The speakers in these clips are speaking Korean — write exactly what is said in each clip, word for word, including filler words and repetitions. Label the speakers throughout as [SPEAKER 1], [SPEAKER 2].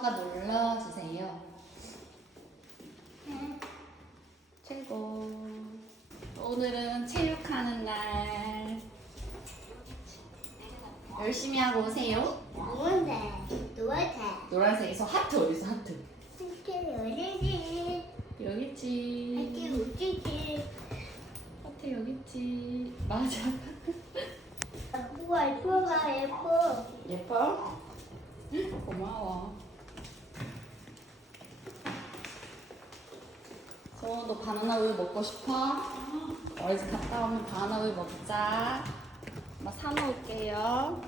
[SPEAKER 1] 아빠가 눌러주세요. 최고. 오늘은 체육하는 날. 열심히 하고 오세요.
[SPEAKER 2] 뭔데? 누구한테?
[SPEAKER 1] 노란색에서 하트 어디서 하트?
[SPEAKER 2] 이렇게 어디지?
[SPEAKER 1] 여기 있지.
[SPEAKER 2] 이렇게 어디지?
[SPEAKER 1] 하트 여기 있지. 맞아.
[SPEAKER 2] 우와 예뻐가 예뻐.
[SPEAKER 1] 예뻐? 고마워. 저 너 바나나 우유 먹고 싶어? 어디 갔다 오면 바나나 우유 먹자. 엄마 사놓을게요.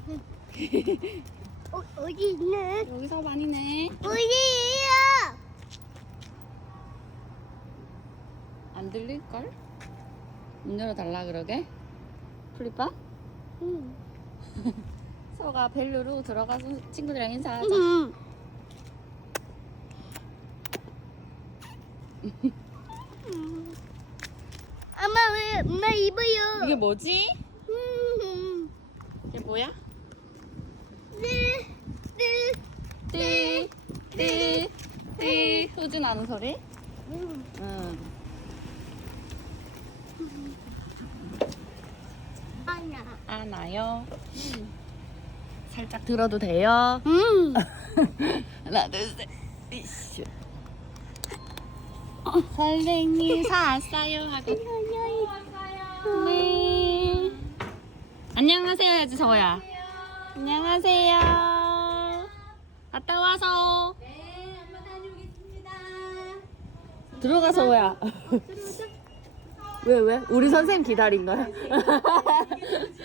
[SPEAKER 2] 어 어디 있네?
[SPEAKER 1] 여기서 많이 내.
[SPEAKER 2] 어디예요?
[SPEAKER 1] 안 들릴걸? 문 열어달라 그러게? 플립밥?
[SPEAKER 2] 응.
[SPEAKER 1] 서가 벨루로 들어가서 친구들이랑 인사하자.
[SPEAKER 2] 응. 엄마 왜 엄마 입어요?
[SPEAKER 1] 이게 뭐지?
[SPEAKER 2] 음.
[SPEAKER 1] 이게 뭐야?
[SPEAKER 2] 네. 네.
[SPEAKER 1] 띠, 띠, 띠. 후지 나는 소리?
[SPEAKER 2] 음.
[SPEAKER 1] 응.
[SPEAKER 2] 아니야.
[SPEAKER 1] 아, 나요? 살짝 들어도 돼요?
[SPEAKER 2] 음.
[SPEAKER 1] 하나, 둘, 셋. 이씨. 선생님 사왔어요 하고. 네. 안녕하세요 해야지 서야. 안녕하세요. 갔다 와서.
[SPEAKER 2] 네, 엄마 다녀오겠습니다.
[SPEAKER 1] 들어가 서야. 왜 왜? 우리 선생님 기다린 거야?